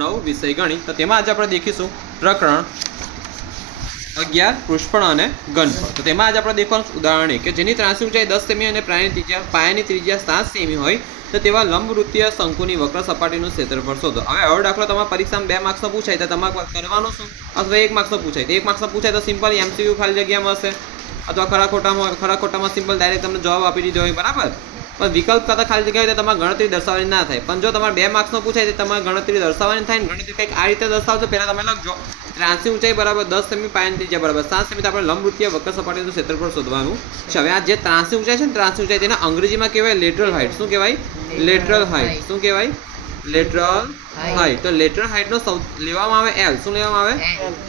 નવ વિષય ગણિત તો તેમાં આજે આપણે દેખીશું પ્રકરણ અગિયાર, પુષ્પણ અને ઘનફળ. તો તેમાં આજે આપણે દેખવાનું ઉદાહરણ કે જેની ત્રાસી ઊંચાઈ દસ સેમી અને પ્રાણી ત્રિજ્યા પાયાની ત્રિજ્યા સાત સેમી હોય, તો તેવા લંબવૃત્તીય શંકુની વક્ર સપાટીનું ક્ષેત્રફળ શોધો. હવે હવે દાખલો તમારા પરીક્ષામાં બે માર્ક્સનો પૂછાય, તો તમારે કરવાનું શું? અથવા એક માર્ક્સનો પૂછાય. તો એક માર્ક્સનો પૂછાય તો સિમ્પલ એમસીયુ ખાલી જગ્યામાં હશે. અથવા ખરા ખોટામાં ખરા ખોટામાં સિમ્પલ ડાયરેક્ટ તમને જવાબ આપી દીધો હોય, બરાબર? પણ વિકલ્પ કરતા ખાલી જગ્યા હોય તો તમારે ગણતરી દર્શાવવાની ના થાય. પણ જો તમારે બે માર્ક્સનો પૂછાય તો તમારે ગણતરી દર્શાવવાની થાય ને ગણતરી કંઈક આ રીતે દર્શાવજો પહેલાં તમે લખજો. ત્રાસી ઊંચાઈ બરાબર દસ સેમી પાયન ત્રિજ્યા બરાબર સાત સેમી તો આપણે લંબવૃત્તીય વક્ર સપાટીનું ક્ષેત્રફળ શોધવાનું. છે હવે આ જે ત્રાસી ઊંચાઈ છે ને ત્રાસી ઊંચાઈ તેને અંગ્રેજીમાં કહેવાય લેટરલ હાઇટ શું કહેવાય? લેટરલ હાઇટ શું કહેવાય? લેટરલ હાઇટ તો લેટરલ હાઇટનો સૌ લેવામાં આવે એલ શું લેવામાં આવે?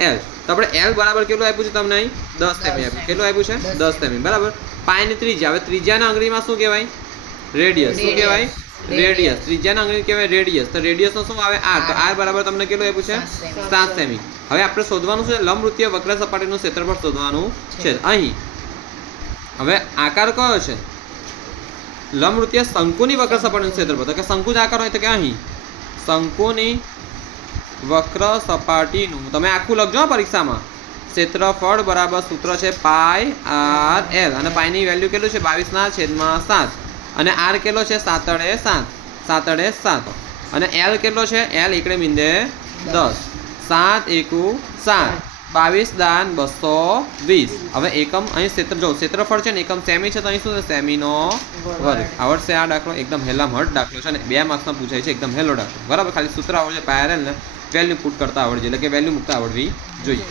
એલ તો આપણે એલ બરાબર કેટલું આપ્યું છે તમને અહીં? દસ સેમી આપ્યું. કેટલું આપ્યું છે? દસ સેમી. બરાબર? પાયની ત્રિજ્યા. હવે ત્રિજ્યાના અંગ્રેજીમાં શું કહેવાય? રેડિયસ શું કહેવાય? રેડિયસ ત્રિજ્યાના અંગ્રેજી કહેવાય રેડિયસ તો રેડિયસનો શું આવે? આર તો આર બરાબર તમને કેટલું આપ્યું છે? સાત સેમી. હવે આપણે શોધવાનું છે લંબવૃત્તીય વક્ર સપાટીનું ક્ષેત્રફળ શોધવાનું છે. અહીં. હવે આકાર કયો છે? લંબવૃત્તીય શંકુની વક્ર સપાટીનું ક્ષેત્રફળ. તો કે શંકુ જ આકાર હોય તો કે અહીં? શંકુની વક્ર સપાટીનું. તમે આખું લખજો પરીક્ષામાં. ક્ષેત્રફળ બરાબર સૂત્ર છે પાય આર એલ અને પાયની વેલ્યુ કેટલું છે? બાવીસના છેદમાં સાત. અને આર કેટલો છે? સાતડે સાત. સાતડે સાત. અને એલ કેટલો છે? એલ એકડે મીંદે દસ. સાત એકુ સાત. બાવીસ દાન બસો વીસ. હવે એકમ અહીં ક્ષેત્ર, જો ક્ષેત્રફળ છે ને એકમ સેમી છે તો અહીં શું છે? સેમીનો વર્ગ. આવડશે આ દાખલો એકદમ હેલામ હટ દાખલો છે ને બે માર્ક્સમાં પૂછાય છે, એકદમ હેલો દાખલો. બરાબર, ખાલી સૂત્ર આવડશે પાયરેલ ને વેલ્યુ પુટ કરતા આવડશે એટલે કે વેલ્યુ મૂકતા આવડવી જોઈએ.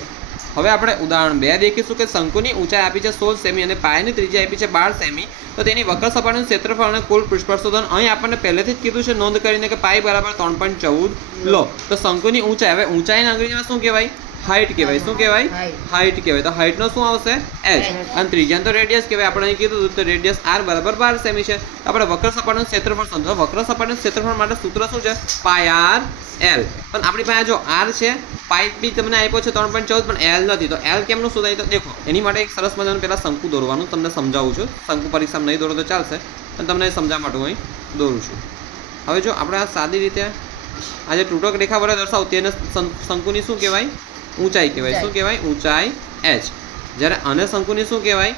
હવે આપણે ઉદાહરણ બે દેખીશું કે શંકુની ઊંચાઈ આપી છે સોળ સેમી અને પાયાની ત્રીજી આપી છે બાર સેમી. તો તેની વક્ર સપાટીનું ક્ષેત્રફળ અને કુલ પૃષ્ઠફળ અહીં આપણને પહેલેથી જ કીધું છે. નોંધ કરીને કે પાય બરાબર ત્રણ પોઈન્ટ ચૌદ. લો તો શંકુની ઊંચાઈ હવે ઊંચાઈના અંગ્રેજીમાં શું કહેવાય? હાઇટ કહેવાય. શું કહેવાય? હાઇટ કહેવાય. તો હાઇટનો શું આવશે? એચ અને ત્રિજ્યાનું તો રેડિયસ કહેવાય. આપણે અહીં કીધું હતું તો રેડિયસ આર બરાબર બાર સેમી છે. આપણે વક્ર સપાટીનું ક્ષેત્રફળ સમજો વક્ર સપાટીનું ક્ષેત્રફળ માટે સૂત્ર શું છે? પાય આર એલ પણ આપણી પાસે જો આર છે પાઇપ બી તમને આપ્યો છે ત્રણ પોઈન્ટ ચૌદ પણ એલ નથી. તો એલ કેમનું શોધાય? તો દેખો એની માટે એક સરસ મજાનું પહેલાં શંકુ દોરવાનું. તમને સમજાવું છું. શંકુ પરીક્ષામાં નહીં દોરો તો ચાલશે. પણ તમને સમજાવવા માટે હું અહીં દોરું છું. હવે જો આપણે આ સાદી રીતે આ જે તૂટક રેખા વડે દર્શાવું તેને શંકુની શું કહેવાય? ઊંચાઈ કહેવાય. શું કહેવાય? ઊંચાઈ એચ જ્યારે આને શંકુની શું કહેવાય?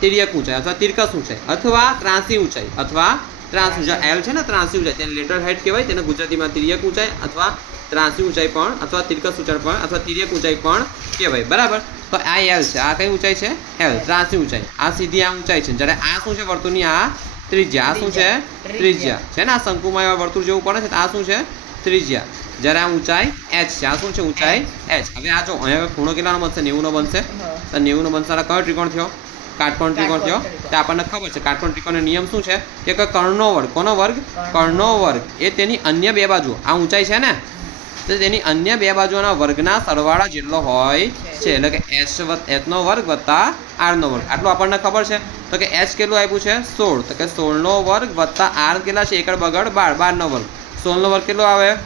તિર્યક ઊંચાઈ અથવા તિરકસ ઊંચાઈ અથવા ત્રાસી ઊંચાઈ અથવા ત્રાસી. ઊંચાઈ એલ છે ને ત્રાસી ઊંચાઈ તેને લેટર હાઇટ કહેવાય તેને ગુજરાતીમાં તિર્યક ઊંચાઈ અથવા ત્રાસી ઊંચાઈ પણ અથવા તિરકસ ઊંચાઈ પણ અથવા તિર્યક ઊંચાઈ પણ કહેવાય. બરાબર? તો આ એલ છે. આ કઈ ઊંચાઈ છે? એલ ત્રાસી ઊંચાઈ. આ સીધી આ ઊંચાઈ છે. જ્યારે આ શું છે? વર્તુળની આ ત્રિજ્યા. આ શું છે? ત્રિજ્યા. છે ને? આ શંકુમાં એવા વર્તુળ જેવું પડે છે. તો આ શું છે? ત્રિજ્યા. જ્યારે આ ઊંચાઈ એચ છે. આ શું છે? ઊંચાઈ એચ હવે આ જો અહીંયા ખૂણો કેટલાનો બનશે? નેવુંનો બનશે? તો નેવુંનો બનશે. કયો ત્રિકોણ થયો? કાટકોણ ત્રિકોણ થયો? તો આપણને ખબર છે. કાટકોણ ત્રિકોણનો નિયમ શું છે? કે કે કર્ણનો વર્ગ કોનો વર્ગ? કર્ણનો વર્ગ. એ તેની અન્ય બે બાજુ આ ઊંચાઈ છે ને? તો તેની અન્ય બે બાજુના વર્ગના સરવાળા જેટલો હોય છે. એટલે કે એસ એચનો વર્ગ વત્તા આરનો વર્ગ. આટલું આપણને ખબર છે. તો કે એચ કેટલું આપ્યું છે? સોળ. તો કે સોળનો વર્ગ વત્તા આર કેટલા છે? એકડ બગડ બાર. બારનો વર્ગ. સોળનો વર્ગ કેટલો આવે?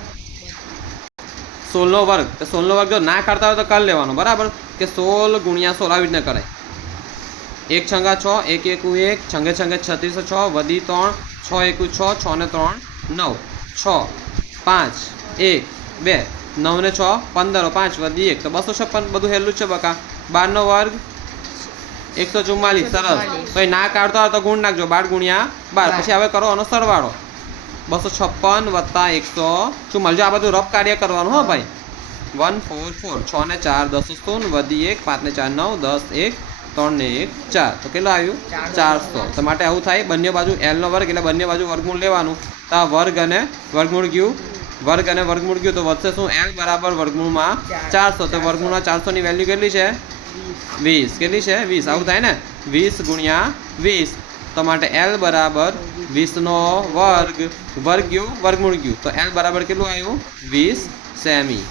સોળનો વર્ગ. તો સોળનો વર્ગ જો ના કરતા હોય તો કરી લેવાનો. બરાબર? કે સોળ ગુણ્યા સોળ આવી રીતના કરાય. એક છંગા છ એક એકુ એક છંગે છંગે છત્રીસો છ વધી ત્રણ છ એકુ છ છ ને ત્રણ નવ. છ. પાંચ. એક. બે નવ ને છ પંદર પાંચ વધી એક. તો બસો છપ્પન બધું હેલું છે બકા. બારનો વર્ગ એકસો ચુમ્માલીસ. સરસ. તો ના કાઢતો તો ગુણ નાખજો. બાર ગુણ્યા બાર. પછી હવે કરો આનો સરવાળો બસો છપ્પન વત્તા એકસો ચુમ્માલીસ. જો આ બધું રફ કાર્ય કરવાનું હો ભાઈ. વન ફોર ફોર છ ને ચાર દસ શૂન્ય વધી એક પાંચ ને ચાર નવ દસ એક ત્રણ ને એક ચાર. તો કેટલું આવ્યું? ચારસો. તો માટે આવું થાય. બંને બાજુ એલનો વર્ગ એટલે બંને બાજુ વર્ગમૂળ લેવાનું. તો આ વર્ગ અને વર્ગમૂળ ગયું. વર્ગ અને વર્ગમૂળ ગયું તો વધશે શું? એલ બરાબર વર્ગમૂળમાં ચારસો. તો વર્ગમૂળમાં ચારસોની વેલ્યુ કેટલી છે? વીસ. કેટલી છે? વીસ. આવું થાય ને? વીસ ગુણ્યા વીસ. તો માટે એલ બરાબર વીસનો વર્ગ વર્ગ ગયું વર્ગમૂળ ગયું. તો એલ બરાબર કેટલું આવ્યું? વીસ સેમી.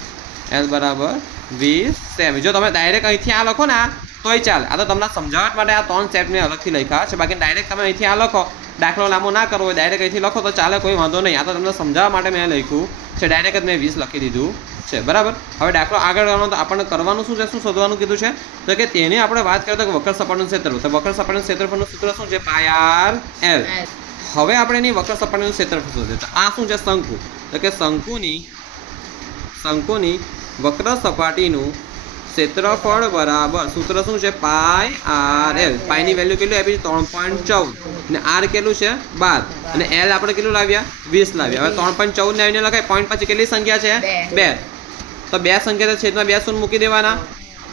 એલ બરાબર વીસ સેમી. જો તમે ડાયરેક્ટ અહીંથી આ લખો ને તોય ચાલે. આ તો તમને સમજાવટ માટે આ ત્રણ સેટને અલગથી લખ્યા છે. બાકી ડાયરેક્ટ તમે અહીંથી આ લખો. દાખલો લાંબો ના કરવો હોય ડાયરેક્ટ અહીંથી લખો તો ચાલે કોઈ વાંધો નહીં. આ તો તમને સમજાવવા માટે મેં લખ્યું છે ડાયરેક્ટ જ મેં વીસ લખી દીધું છે બરાબર? હવે દાખલો આગળ કરવાનો તો આપણને કરવાનું શું છે શું શોધવાનું કીધું છે? તો કે તેની આપણે વાત કરીએ તો વક્ર સપાટનું ક્ષેત્ર. તો વક્ર સપાટીનું ક્ષેત્રફળનું સૂત્ર શું છે? પાયાર એલ હવે આપણે એની વક્ર સપાટીનું ક્ષેત્રફળ શોધીએ. તો આ શું છે? શંકુ. તો કે શંકુની શંકુની વક્ર સપાટીનું ક્ષેત્રફળ બરાબર સૂત્ર શું છે? પાય આર એલ પાયની વેલ્યુ કેટલું આપી છે? ત્રણ પોઈન્ટ ચૌદ. અને આર કેટલું છે? બાર. અને એલ આપણે કેટલું લાવ્યા? વીસ લાવ્યા. હવે ત્રણ પોઈન્ટ ચૌદ ને આવીને લખાય. પોઈન્ટ પછી કેટલી સંખ્યા છે? બે. તો બે સંખ્યા તો છેદમાં બે શૂન્ય મૂકી દેવાના.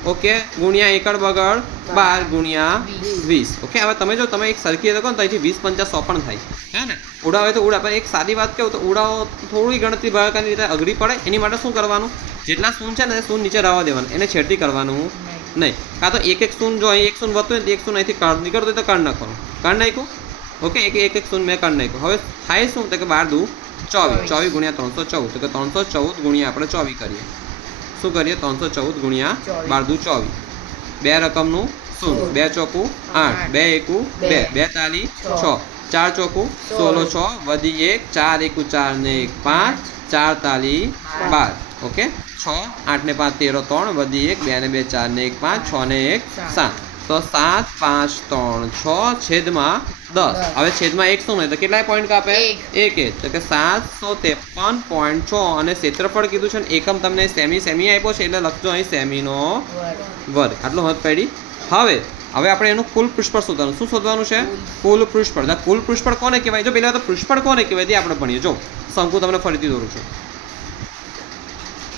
ઓકે ગુણ્યા એકડ બગડ બાર ગુણ્યા વીસ. ઓકે હવે તમે જો તમે એક સરખી રીતે કહો ને તો વીસ પંચા સો પણ થાય. હે ને? ઉડાવે તો ઉડા પણ એક સાદી વાત કહું તો ઉડાવો થોડી ગણતરી ભાગાકારની રીતે અઘરી પડે. એની માટે શું કરવાનું? જેટલા શૂન છે ને સૂન શૂન નીચે રહેવા દેવાનું. એને છેડતી કરવાનું નહીં. કાં તો એક એક શૂન જો અહીં એક શૂન વધતું હોય તો એક શૂન અહીંથી કાઢ નીકળતું હોય તો કાઢ નાખવાનું. કાઢ નાખ્યું? ઓકે એક એક એક શૂન મેં કાઢ નાખ્યું. હવે થાય શું? તો કે બાર દુ ચોવીસ. ચોવીસ ગુણ્યા ત્રણસો ચૌદ. તો કે ત્રણસો ચૌદ ગુણ્યા આપણે ચોવીસ કરીએ. શું કરીએ? ત્રણસો ચૌદ ગુણ્યા. બાર દુ ચોવીસ. બે રકમનું શૂન્ય. બે ચોકું આઠ. બે એકું બે. બે. તાલી છ. ચાર ચોકું સોલો છ. વધી એક. ચાર એકું ચાર ને એક પાંચ. ચાર તાલી બાર. ઓકે? છ. આઠ ને પાંચ તેરો ત્રણ. વધી એક. બે ને બે ચાર ને એક પાંચ. છ ને એક. સાત. તો સાત પાંચ ત્રણ છ છેદમાં દસ. હવે છેદમાં એક શું હોય તો કેટલાય પોઈન્ટ કાપે? એક. એક તો કે સાતસો ત્રેપન પોઈન્ટ છ. અને ક્ષેત્રફળ કીધું છે ને એકમ તમને સેમી સેમી આપ્યો છે એટલે લખજો અહીં સેમીનો વર્ગ આટલું હદ પડી. હવે હવે આપણે એનું કુલ પુષ્પળ શોધવાનું. શું શોધવાનું છે? કુલ. પુષ્પળ. કુલ પુષ્પળ કોને કહેવાય? જો પહેલાં તો પુષ્પળ કોને કહેવાય? તે આપણે ભણીએ. જો શંકુ તમને ફરીથી દોરું છું.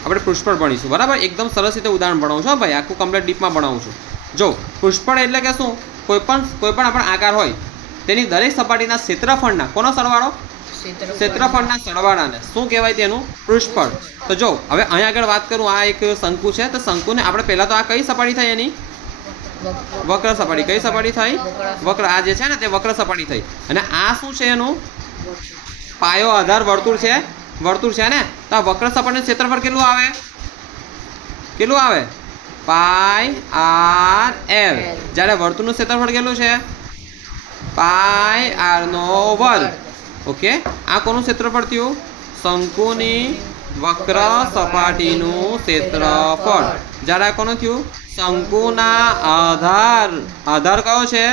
આપણે પુષ્પળ ભણીશું. બરાબર? એકદમ સરસ રીતે ઉદાહરણ ભણાવું છું ભાઈ. આખું કમ્પ્લેટ ડીપમાં ભણાવું છું. જો પુષ્પળ એટલે કે શું? કોઈ પણ કોઈ પણ આપણો આકાર હોય. તેની દરેક સપાટીના ક્ષેત્રફળના કોનો સરવાળો? ક્ષેત્રફળના. સરવાળાને. શું કહેવાય તેનું? પૃષ્ઠફળ. તો જો હવે અહીંયા આગળ વાત કરું આ એક શંકુ છે તો શંકુને આપણે પહેલાં તો આ કઈ સપાટી થઈ એની? વક્ર. સપાટી. કઈ સપાટી થઈ? વક્ર. આ જે છે ને તે વક્ર સપાટી થઈ. અને આ શું છે એનું? પાયો આધાર વર્તુળ છે. વર્તુળ છે ને? તો આ વક્ર સપાટીનું ક્ષેત્રફળ કેટલું આવે? કેટલું આવે? Pi r l. જ્યારે વર્તુળનું ક્ષેત્રફળ કેટલું છે? પાય આર નો વર્ગ ઓકે આ કોનું ક્ષેત્રફળ થયું? શંકુની વક્ર સપાટીનું ક્ષેત્રફળ. જ્યારે આ કોનું થયું? શંકુના આધાર. આધાર કયો છે?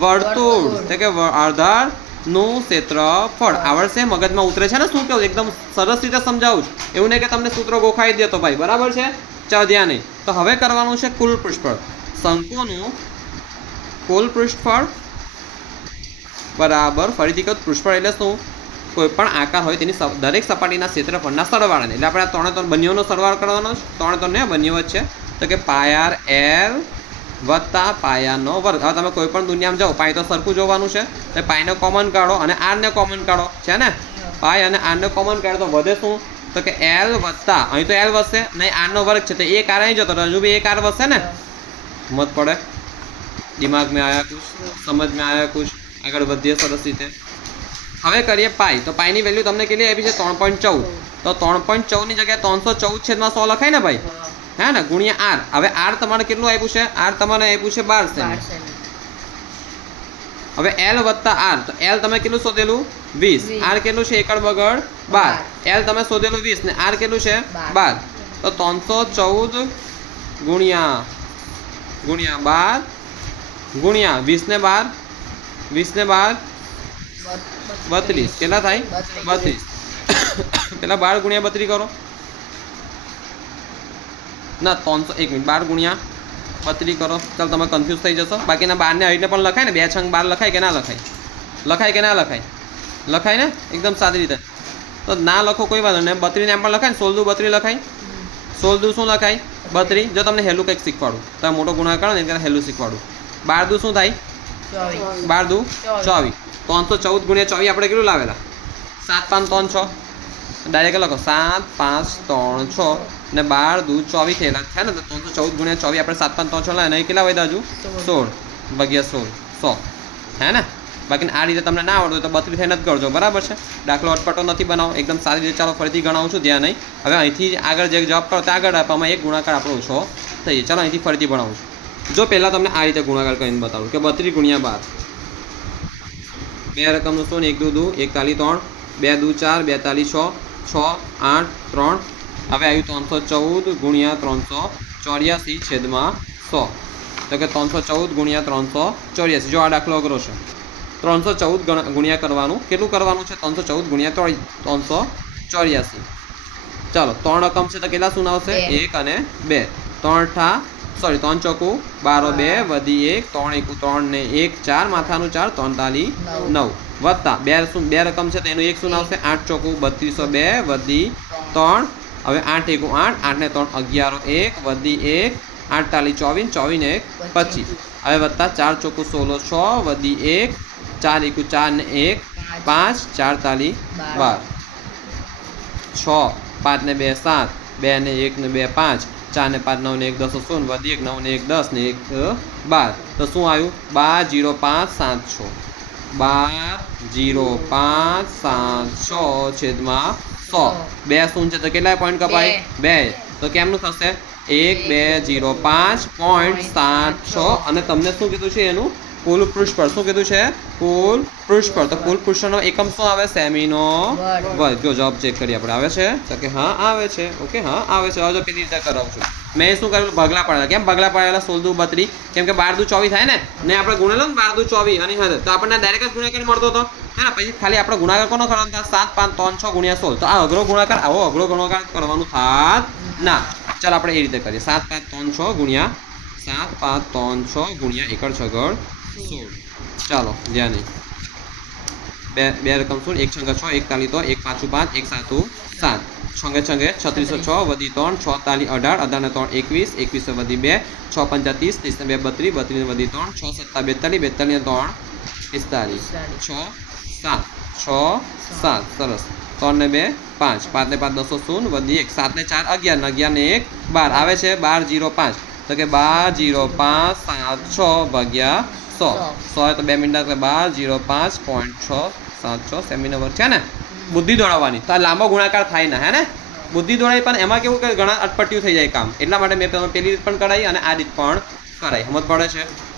વર્તુળ. એટલે કે આધારનું ક્ષેત્રફળ. આવડશે મગજમાં ઉતરે છે ને શું કેવું? એકદમ સરસ રીતે સમજાવું છું. એવું નહીં કે તમને સૂત્રો ગોખાઈ દેતો ભાઈ. બરાબર છે? ચાલ ધ્યાન નહીં. તો હવે કરવાનું છે કુલ પૃષ્ઠફળ. શંકુનું કુલ પૃષ્ઠફળ બરાબર. ફરીથી કહું પૃષ્ઠફળ એટલે શું? કોઈપણ આકાર હોય તેની દરેક સપાટીના ક્ષેત્રફળના સરવાળાને. એટલે આપણે આ ત્રણે ત્રણ બન્યોનો સરવાળો કરવાનો ત્રણે ત્રણને બંનેઓ બન્યો વચ્ચે તો કે પાયાર એલ વત્તા પાયાનો વર્ગ. હવે તમે કોઈપણ દુનિયામાં જાઓ પાય તો સરખું જોવાનું છે. તો પાયનો કોમન કાઢો અને આરને કોમન કાઢો. છે ને? પાય અને આરને કોમન કાઢો તો વધે શું? તો કે એલ વત્તા અહીં તો એલ વધશે નહીં આરનો વર્ગ છે. તો એક આર અહીં જતો હજુ બી એક આર વધશે ને? મત પડે. દિમાગ મેં આયા કુછ સમજ મેં આયા કુછ આગળ વધીએ સરસ રીતે. હવે કરીએ પાઈ. તો પાઈની વેલ્યુ તમને કેટલી આપી છે? ત્રણ પોઈન્ટ ચૌદ. તો ત્રણ પોઈન્ટ ચૌદની જગ્યાએ ત્રણસો ચૌદ છેદમાં સો લખાય ને ભાઈ? હે ને? ગુણ્યા આર. હવે આર તમારે કેટલું આપ્યું છે? આર તમારે આપ્યું છે બાર સેમી. હવે એલ વત્તા આર તો એલ તમે કેટલું શોધેલું? વીસ. આર કેટલું છે? એકડ બગડ બાર. એલ તમે શોધેલું વીસ ને આર કેટલું છે. બાર. તો ત્રણસો ચૌદ ગુણ્યા ગુણ્યા બાર ગુણ્યા વીસ ને બાર વીસ ને બાર? બત્રીસ. કેટલા થાય? બત્રીસ. પેલા બાર ગુણ્યા બત્રીસ કરો. ના, ત્રણસો, એક મિનિટ. બાર ગુણ્યા બત્રીસ કરો. ચાલ, તમે કન્ફ્યુઝ થઈ જશો. બાકીના બારને આવીને પણ લખાય ને, બે છંગ બાર લખાય કે ના લખાય? લખાય કે ના લખાય? લખાય ને? એકદમ સાદી રીતે. તો ના લખો કોઈ વાંધો નહીં. બત્રીને એમ પણ લખાય ને સોળ બત્રી લખાય. સોળ દુ શું લખાય? બત્રી. જો તમને હેલું કંઈક શીખવાડું. તમે મોટો ગુણાકાર કરો ને એટલે હેલું શીખવાડું. બાર દુ શું થાય? બાર દુ? ચોવીસ. ત્રણ ત્રણસો ચૌદ ગુણ્યા ચોવીસ આપણે કેટલું લાવેલા? સાત પાંચ ત્રણ છ. ડાયરેક્ટ લખો. સાત પાંચ ત્રણ છ. ને બાર દુ ચોવીસ થયેલા. છે ને તો ત્રણસો ચૌદ ગુણ્યા ચોવીસ આપણે સાત પાંચ ત્રણ છ લાવે નહીં કેટલા વધ્યા હજુ? સોળ. સોળ. ભાગ્યા સોળ. સો. હે ને? બાકી આ રીતે તમને ના આવડતું તો બત્રીસ થઈને જ કરજો. બરાબર છે? દાખલો અટપટો નથી બનાવો. એકદમ સારી રીતે ચાલો ફરીથી ગણાવું છું. ધ્યાન નહીં. હવે અહીંથી આગળ જે જવાબ કરો ત્યાં આગળ આપવામાં એક ગુણાકાર આપણો ઓછો થઈ જાય. ચાલો અહીંથી ફરીથી ભણાવું છું. જો પહેલાં તમને આ રીતે ગુણાકાર કરીને બતાવું કે બત્રીસ ગુણ્યા બાર. બે રકમનું સો ને એક દુ દુ એકતાલી ત્રણ બે દુ ચાર બેતાલીસ છ છ આઠ ત્રણ. હવે આવ્યું ત્રણસો ચૌદ ગુણ્યા ત્રણસો ચોર્યાસી છેદમાં સો. તો કે ત્રણસો ચૌદ ગુણ્યા ત્રણસો ચોર્યાસી. જો આ દાખલો અઘરો છે. ત્રણસો ચૌદ ગણ- ગુણ્યા કરવાનું. કેટલું કરવાનું છે? ત્રણસો ચૌદ ગુણ્યા ત્રણ ત્રણસો ચોર્યાસી. ચાલો ત્રણ રકમ છે તો કેટલા શું આવશે. એક અને બે. ત્રણ અઠા સોરી ત્રણ ચોકુ બારો બે વધી એક ત્રણ એકુ ત્રણ ને એક ચાર માથાનું ચાર ત્રણ તાલી નવ. વત્તા. બે શું બે રકમ છે તો એનું એક શું આવશે? આઠ ચોકુ બત્રીસો બે વધી ત્રણ. હવે આઠ એકુ આઠ આઠ ને ત્રણ અગિયારો એક વધી એક આઠ તાલી ચોવીસ ચોવીસ એક પચીસ. હવે વત્તા ચાર ચોકુ સોલો છ વધી એક ચાર એકુ ચાર ને એક પાંચ. ચાર તાલી. બાર. છ પાંચ ને બે સાત બે ને એક ને બે પાંચ ચાર ને પાંચ નવ ને એક દસ શૂન્ય વધી એક નવ ને એક દસ ને એક બાર. તો શું આવ્યું? બાર જીરો પાંચ સાત છ. બાર જીરો પાંચ સાત છ છેદમાં સો. બે શૂન્ય છે તો કેટલા પોઈન્ટ કપાય? બે. તો કેમનું થશે? એક બે જીરો પાંચ પોઈન્ટ સાત છ. અને તમને શું કીધું છે એનું? કુલ પર શું કીધું છે? કુલ પૃષ્ઠફળ તો કુલ પૃષ્ઠનો એકમ શું આવે? સેમીનો વર્ગ. જો જવાબ ચેક કરીએ આપણે. આવે છે? તો કે હા આવે છે. ઓકે હા આવે છે. હવે જો પેલી રીતે કરાવું છું. મેં શું કરેલું બગલા પાડેલા. કેમ બગલા પાડેલા? સોળ દુ બત્રી. કેમ કે બાર દુ ચોવીસ થાય ને? ને આપણે ગુણેલો ને બાર દુ ચોવીસ અને હા તો આપણને ડાયરેક્ટ જ ગુણાકાર મળતો હતો. હે ને? પછી ખાલી આપણે ગુણાકાર કોનો કરવાનો થાય? સાત પાંચ ત્રણ છ ગુણ્યા સોળ. તો આ અઘરો ગુણાકાર આવો અઘરો ગુણાકાર કરવાનું થાત ના. ચાલ આપણે એ રીતે કરીએ. સાત પાંચ ત્રણ છ ગુણ્યા સાત પાંચ ત્રણ છ ગુણ્યા એકડ છગડ સોળ ચાલો ધ્યાન બે બે રકમ શું? એક છંગે છ, એક તાલી તો એક પાછું પાંચ, એક સાતું સાત. છંગે છંગે છત્રીસો છ, વધી ત્રણ, છ તાલી અઢાર અઢાર ને ત્રણ, એકવીસ એકવીસ વધી બે, છ પંચા ત્રીસ ત્રીસને બે બત્રીસ બત્રીસ વધી ત્રણ, છ સત્તા બેતાલીસ બેતાલીસ ત્રણ, પિસ્તાલીસ. છ સાત છ સાત, સરસ. ત્રણને બે, પાંચ. પાંચને પાંચ દસો શૂન્ય, વધી એક. સાતને ચાર, અગિયાર. અગિયારને અગિયાર ને એક, બાર. આવે છે બાર, જીરો, પાંચ. તો કે બાર, જીરો, પાંચ, સાત, છ ભાગ્યા સો. સો તો બે મિનિટ એટલે બાર, જીરો, પાંચ પોઈન્ટ છ, સાત, છ સેમીનો વર્ગ છે ને? બુદ્ધિ દોડાવવાની. તો આ લાંબો ગુણાકાર થાય ને, હે ને? બુદ્ધિ દોડાય, પણ એમાં કેવું કે ઘણા અટપટિયું થઈ જાય કામ. એટલા માટે મેં પેલી રીત પણ કરાવી અને આ રીત પણ કરાવી સમજ પડે છે?